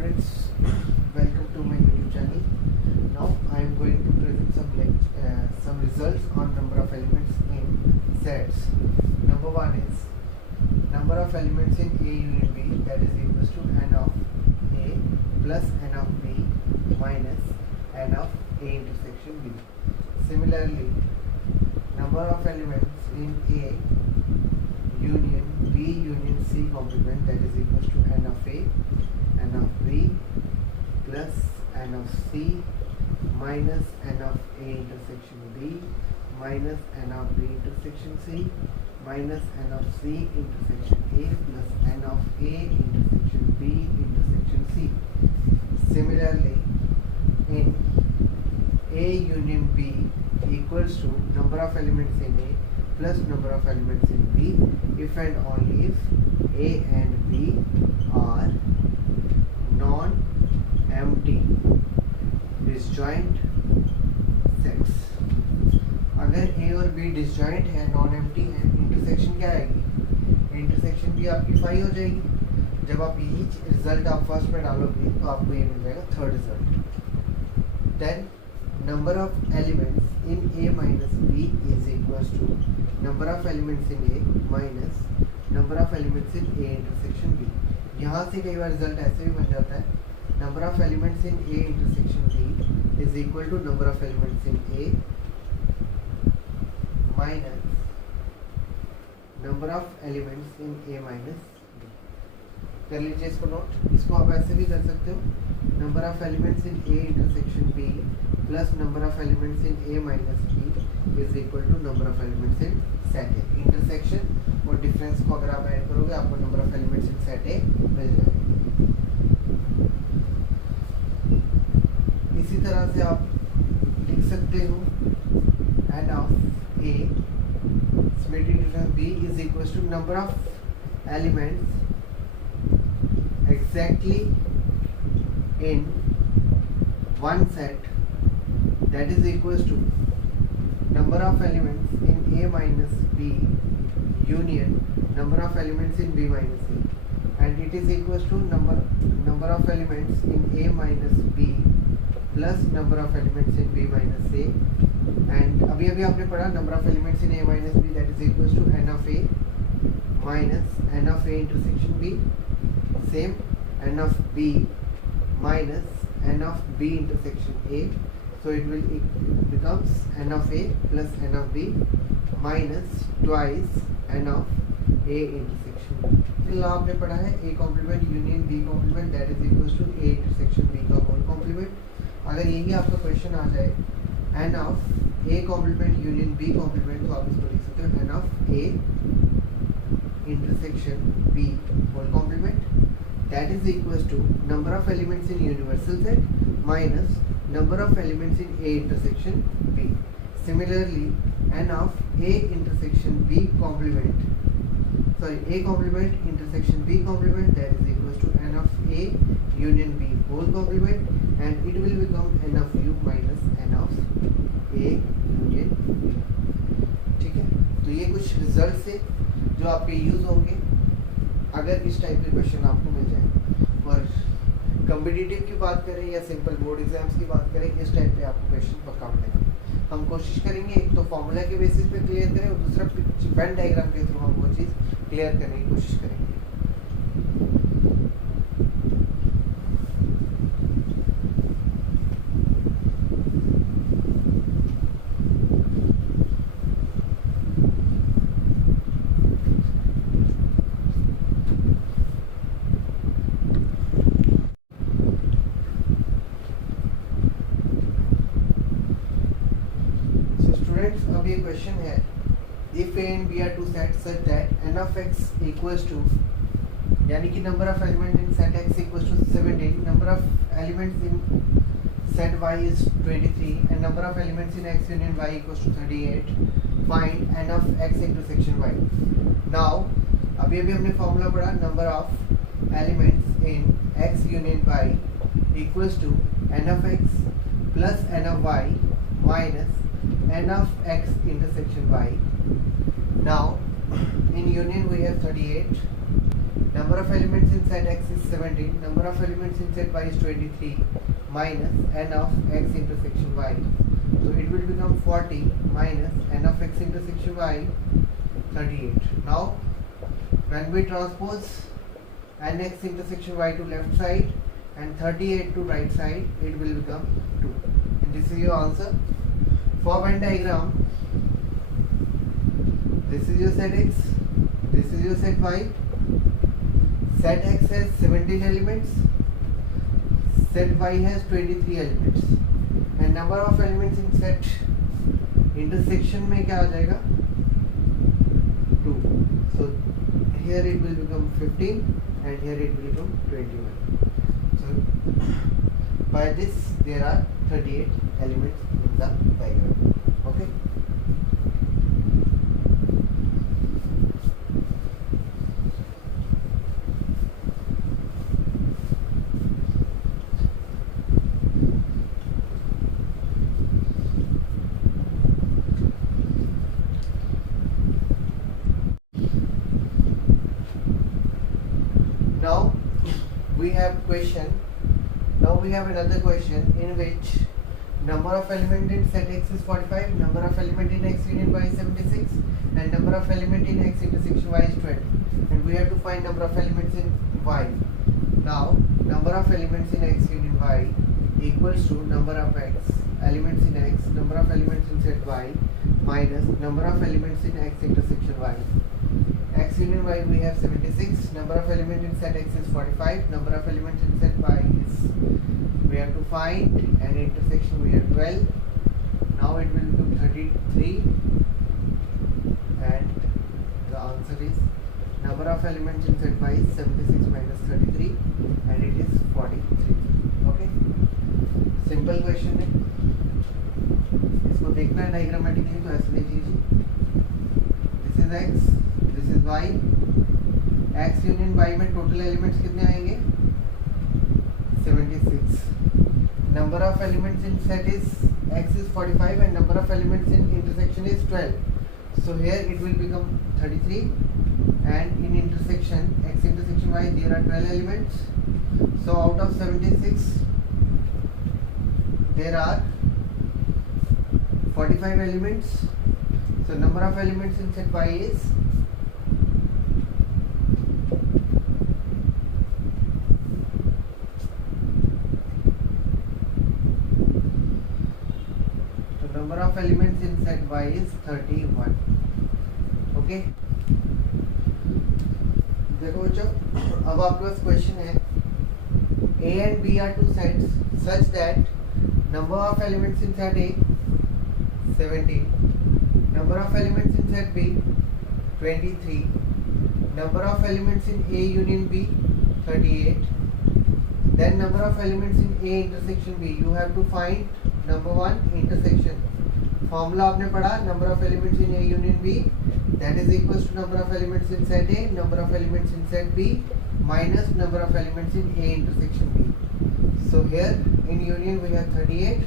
students, welcome to my YouTube channel. Now I am going to present some results on number of elements in sets. Number one is number of elements in A union B, that is equals to n of A plus n of B minus n of A intersection B. Similarly, number of elements in A union B union C complement, that is equals to n of A, n of B plus n of C minus n of A intersection B minus n of B intersection C minus n of C intersection A plus n of A intersection B intersection C. Similarly, in A union B equals to number of elements in A plus number of elements in B if and only if A and B are non-empty disjoint sets. अगर A और B disjoint है, non-empty है, intersection क्या आएगी? Intersection भी आपकी 5 हो जाएगी. जब आप यही रिजल्ट आप फर्स्ट में डालोगे तो आपको ये मिल जाएगा third result. Then number of elements in A minus B is equals to number of elements in A minus number of elements in A intersection B. यहाँ से कई बार रिजल्ट ऐसे भी बन जाता है, number of elements in A intersection B is equal to number of elements in A minus number of elements in A minus B. कर लीजिए इसको नोट. इसको आप ऐसे भी कर सकते हो, number of elements in A intersection B plus number of elements in A minus B is equal to number of elements in set A. Intersection और डिफरेंस को अगर आप ऐड करोगे आपको number of elements in set A मिल जाएगा. इसी तरह से आप लिख सकते हो n of A splitting difference B is equals to number of elements exactly in one set, that is equals to number of elements in A minus B union number of elements in B minus A, and it is equals to number of elements in A minus B plus number of elements in B minus A, and अभी आपने पढ़ा number of elements in A minus B, that is equals to n of A minus n of A intersection B, same n of B minus n of B intersection A, so it becomes n of A plus n of B minus twice n of A intersection B. फिर आपने पढ़ा है A complement union B complement, that is equals to A intersection B का whole complement. अगर यही आपका question आ जाए n of A complement union B complement, तो आप इसको लिख सकते हो n of A intersection B whole complement, that is equals to number of elements in universal set minus number of elements in A intersection B. Similarly, n of A intersection B complement, A complement intersection B complement, that is equals to n of A union B whole complement, and it will become n of U minus n of A union B. ठीक है, तो ये कुछ result से जो आपके use होंगे अगर इस टाइप के क्वेश्चन आपको मिल जाए. और कॉम्पिटिटिव की बात करें या सिंपल बोर्ड एग्जाम्स की बात करें, इस टाइप पे आपको क्वेश्चन पक्का मिलेगा. हम कोशिश करेंगे एक तो फॉर्मूला के बेसिस पे क्लियर करें और दूसरा वेन डायग्राम के थ्रू हम वो चीज़ क्लियर करने की कोशिश करेंगे. अब ये क्वेश्चन है, if A and B are two sets such that n of x equals to, यानी कि number of elements in set x equals to 17, number of elements in set y is 23, and number of elements in x union y equals to 38. Find n of x intersection y. Now अभी हमने formula पढ़ा, number of elements in x union y equals to n of x plus n of y minus n of x intersection y. Now in union we have 38, number of elements in set X is 17, number of elements in set Y is 23 minus n of X intersection Y. So it will become 40 minus n of X intersection Y, 38. Now when we transpose n X intersection Y to left side and 38 to right side, it will become 2. And this is your answer. For Venn diagram, this is your set X, this is your set Y. Set X has 17 elements, set Y has 23 elements, and number of elements in set intersection में क्या हो जाएगा 2. So here it will become 15 and here it will become 21. So by this there are 38 elements in the diagram. Okay. Now we have question. Now we have another question in which number of element in set X is 45, number of element in X union Y is 76, and number of element in X intersection Y is 20. And we have to find number of elements in Y. Now number of elements in X union Y equals to number of X elements in X, number of elements in set Y minus number of elements in X intersection Y. X union Y we have 76, number of elements in set X is 45, number of elements in set Y is, we have to find, and intersection we have 12. Now it will become 33, and the answer is number of elements in set Y is 76 minus 33 and it is 43. Okay, simple question है, इसको देखना है diagrammatically तो ऐसे देख लीजिए. This is X, this is Y. X union Y में total elements कितने आएंगे 76. Number of elements in set is X is 45 and number of elements in intersection is 12. So here it will become 33, and in intersection X intersection Y there are 12 elements. So out of 76 there are 45 elements. So number of elements in set Y is number of elements in set Y is 31. Okay. देखो बच्चों, अब आपके पास question है A and B are two sets such that number of elements in set A 17, number of elements in set B 23, number of elements in A union B 38, then number of elements in A intersection B. You have to find number one intersection. Formula आपने पढ़ा, number of elements in A union B that is equals to number of elements in set A, number of elements in set B minus number of elements in A intersection B. So here in union we have 38,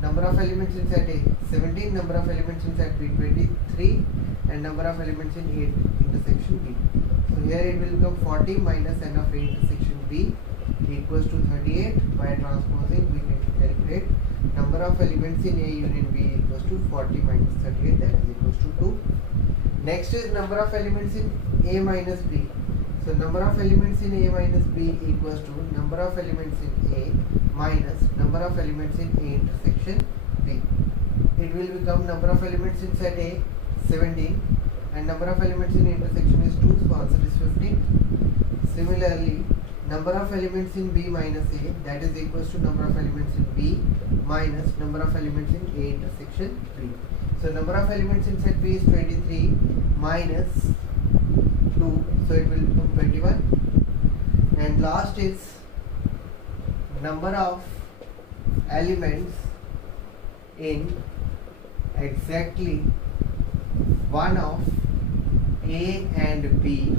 number of elements in set A 17, number of elements in set B 23, and number of elements in A intersection B. So here it will become 40 minus n of A intersection B equals to 38. By transposing we can calculate number of elements in A union B equals to 40 minus 38, that is equals to 2. Next is number of elements in A minus B. So number of elements in A minus B equals to number of elements in A minus number of elements in A intersection B. It will become number of elements in set A 17 and number of elements in intersection is 2, so answer is 15. Similarly, number of elements in B minus A, that is equals to number of elements in B minus number of elements in A intersection B. So number of elements in set B is 23 minus 2, so it will become 21. And last is number of elements in exactly one of A and B.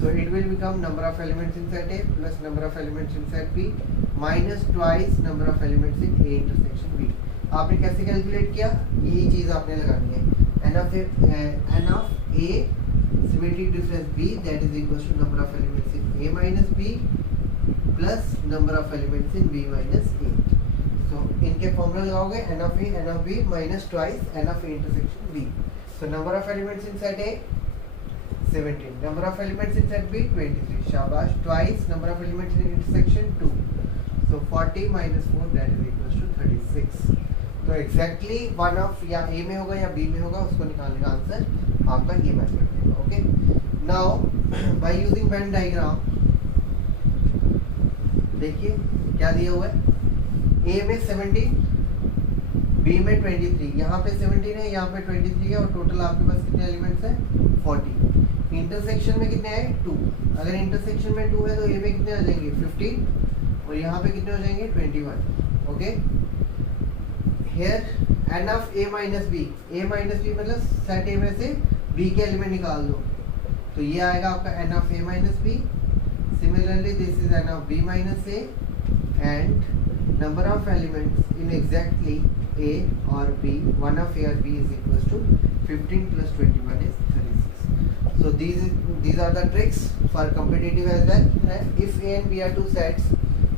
So it will become number of elements in set A plus number of elements in set B minus twice number of elements in A intersection B. आपने कैसे calculate किया, यही चीज आपने लगानी है, n of A symmetric difference B, that is equals to number of elements in A minus B plus number of elements in B minus A. So इनके formula लगाओगे n of A, n of B minus twice n of A intersection B. So number of elements in set A 17, number of elements in set B 23. शाबाश, twice number of elements in intersection 2. So 40 minus 4 that is equals to 36. तो exactly one of या A में होगा या B में होगा, उसको निकालने का आंसर आपका ये मेथड होगा. Okay, now by using Venn diagram देखिए क्या दिया हुआ है. A में 17, B में 23, यहाँ पे 17 है, यहाँ पे 23 है और टोटल आपके पास कितने एलिमेंट्स हैं 40. इंटरसेक्शन में कितने आए 2. अगर इंटरसेक्शन में 2 है तो A में कितने आ जाएंगे 15 और यहाँ पे कितने हो जाएंगे 21. Okay, here n of A minus B, A minus B मतलब सेट A में से B के एलिमेंट निकाल दो तो ये आएगा आपका n of A minus B. Similarly this is n of B minus A and number of elements in exactly A और B, one of A or B is equals to 15 plus 21 is 36. So these are the tricks for competitive as well. If A and B are two sets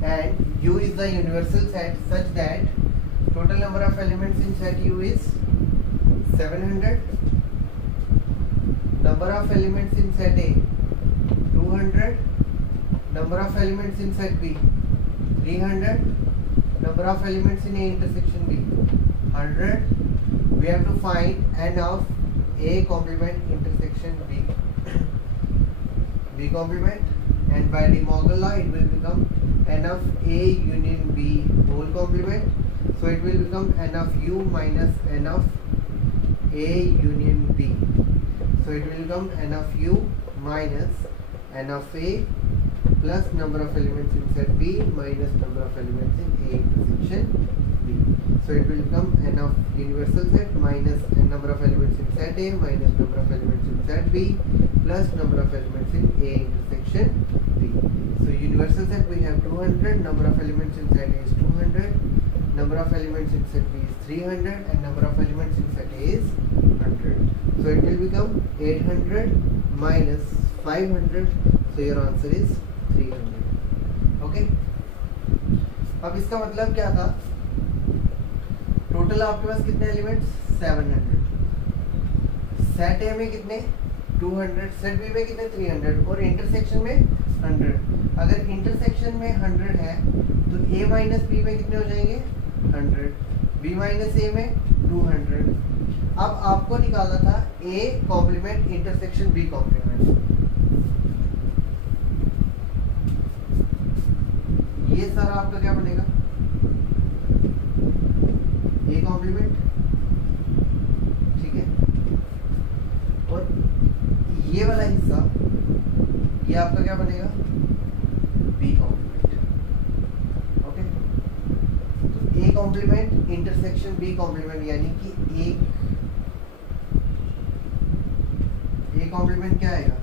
and U is the universal set such that total number of elements in set U is 700, number of elements in set A 200, number of elements in set B 300, number of elements in A intersection B 100. We have to find n of A complement intersection B B complement, and by De Morgan law it will become n of A union B whole complement. So it will become n of U minus n of A union B. So it will become n of U minus n of A plus number of elements in set B minus number of elements in A intersection B. So it will become n of universal set minus n number of elements in set A minus number of elements in set B plus number of elements in A intersection B. So universal set we have 200, number of elements in set A is 200, number of elements in set B is 300 and number of elements in set A is 100. So it will become 800 minus 500. So your answer is 300. Okay. अब इसका मतलब क्या था, total आपके पास कितने elements 700, set ए में कितने 200, set B में कितने 300 और इंटरसेक्शन में 100. अगर इंटरसेक्शन में 100 है तो ए माइनस बी में कितने हो जाएंगे 100, बी माइनस ए में 200. अब आपको निकालना था A complement intersection B complement. ये सारा आपका क्या बनेगा ए कॉम्प्लीमेंट, ठीक है, और ये वाला हिस्सा ये आपका क्या बनेगा बी कॉम्प्लीमेंट. ओके, तो A complement intersection B complement यानी कि ए कॉम्प्लीमेंट क्या आएगा,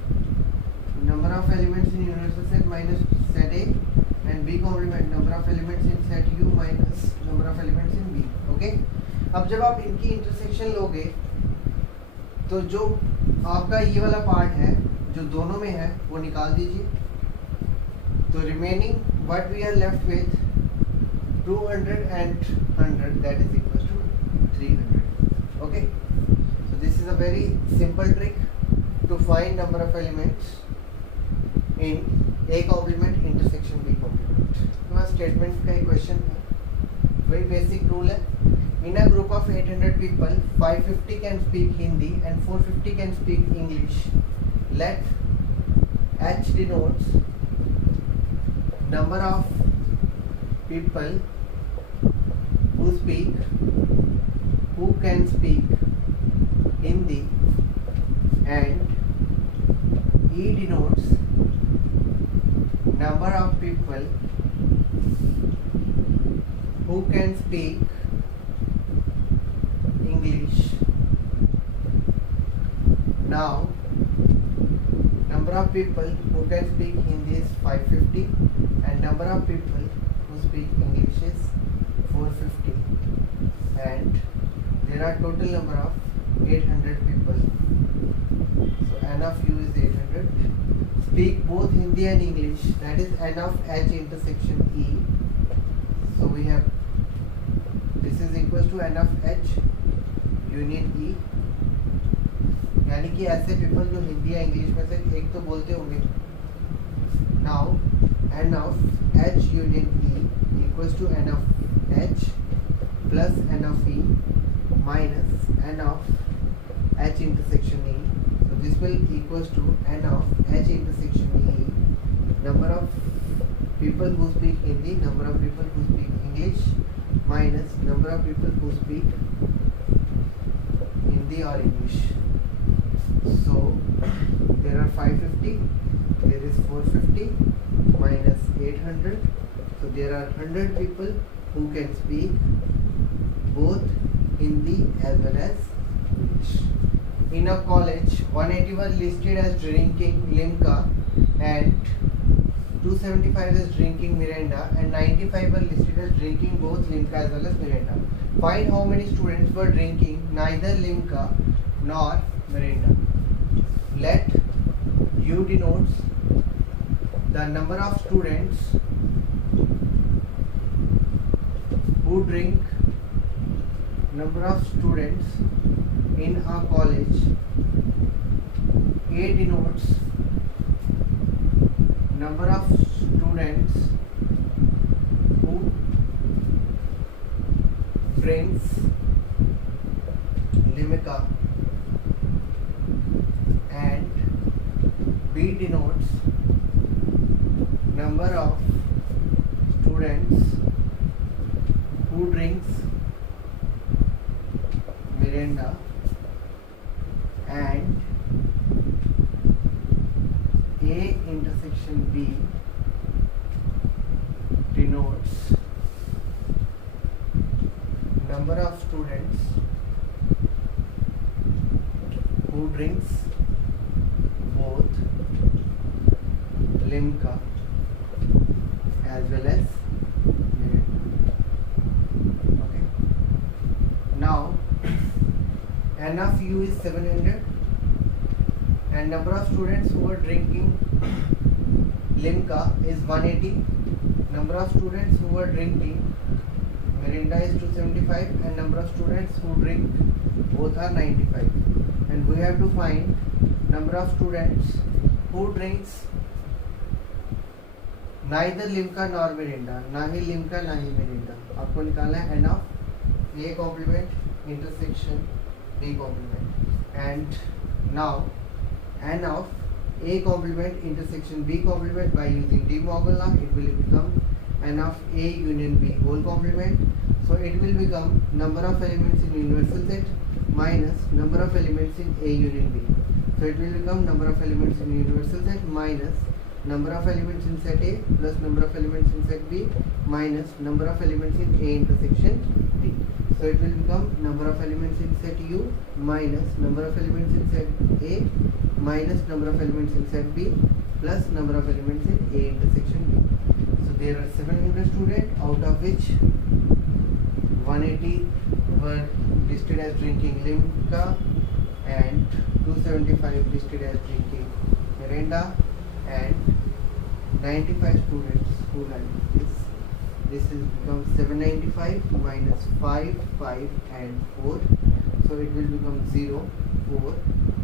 number of elements in universal set minus set A and B complement number of elements in set U minus number of elements in B. Okay, अब जब आप इनकी intersection लोगे तो जो आपका ये वाला पार्ट है जो दोनों में है वो निकाल दीजिए. तो remaining what we are left with 200 and 100 that is equals to 300. Okay, so this is a very simple trick to find number of elements in A complement intersection B complement. वहाँ स्टेटमेंट का एक question है, वही basic rule है. In a group of 800 people, 550 can speak Hindi and 450 can speak English. Let H denotes number of people who can speak Hindi and E denotes number of people who can speak English. Now number of people who can speak Hindi is 550 and number of people who speak English is 450 and there are total number of 800 people. So n of U is 800. speak both Hindi and English, that is N of H intersection E. So we have this is equals to N of H union E, यानी कि ऐसे people जो हिंदी या English में से एक तो बोलते होंगे. Now N of H union E equals to N of H plus N of E minus N of H intersection E. So this will equals to N of H intersection E, number of people who speak Hindi, number of people who speak English minus number of people who speak Hindi or English. So there are 550, there is 450 minus 800. So there are 100 people who can speak both Hindi as well as English. In a college, 180 were listed as drinking Limca and 275 is drinking Miranda and 95 were listed as drinking both Limca as well as Miranda. Find how many students were drinking neither Limca nor Miranda. Let U denotes the number of students who drink, number of students in a college. A denotes number of students who drinks Limca and B denotes number of students who drinks Miranda and A intersection B denotes number of students who drinks both Limca as well as Miranda. Okay. Now N of U is 700 and number of students who are drinking Limca is 180. Number of students who are drinking Miranda is 275 and number of students who drink both are 95. And we have to find number of students who drinks neither Limca nor Miranda, ना ही Limca ना ही Miranda. आपको निकालना है N of A complement intersection B complement. And now N of A complement intersection B complement by using De Morgan law, it will become N of A union B whole complement. So it will become number of elements in universal set minus number of elements in A union B. So it will become number of elements in universal set minus number of elements in set A plus number of elements in set B minus number of elements in A intersection B. So it will become number of elements in set U minus number of elements in set A minus number of elements in set B plus number of elements in A intersection B. So there are 700 students, out of which 180 were listed as drinking Limca and 275 listed as drinking Miranda and 95 students who had this. This is become 795 minus 5, 5 and 4. So it will become 0, 4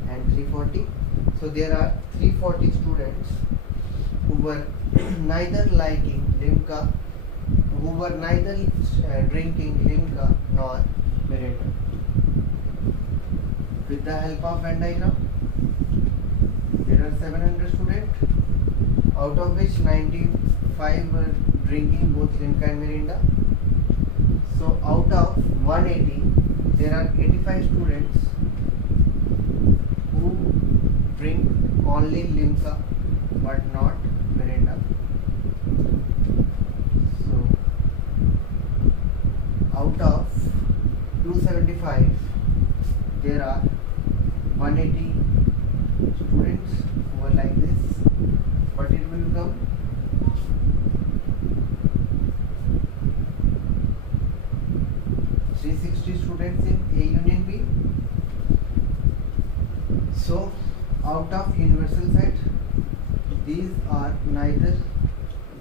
and 340. So there are 340 students who were neither liking Limca, who were neither drinking Limca nor Miranda. With the help of Venn diagram, there are 700 students, out of which 95 were drinking both Limca and Miranda. So out of 180, there are 85 students who drink only Limca but not Miranda. So out of 275, there are 180 students who are like this, but it will become 360 students in A union B. So out of universal set these are neither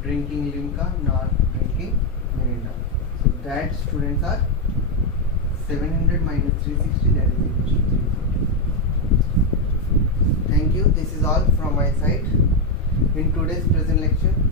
drinking Limca nor drinking Mirinda. So that students are 700 minus 360, that is equal to 340. Thank you. This is all from my side in today's present lecture.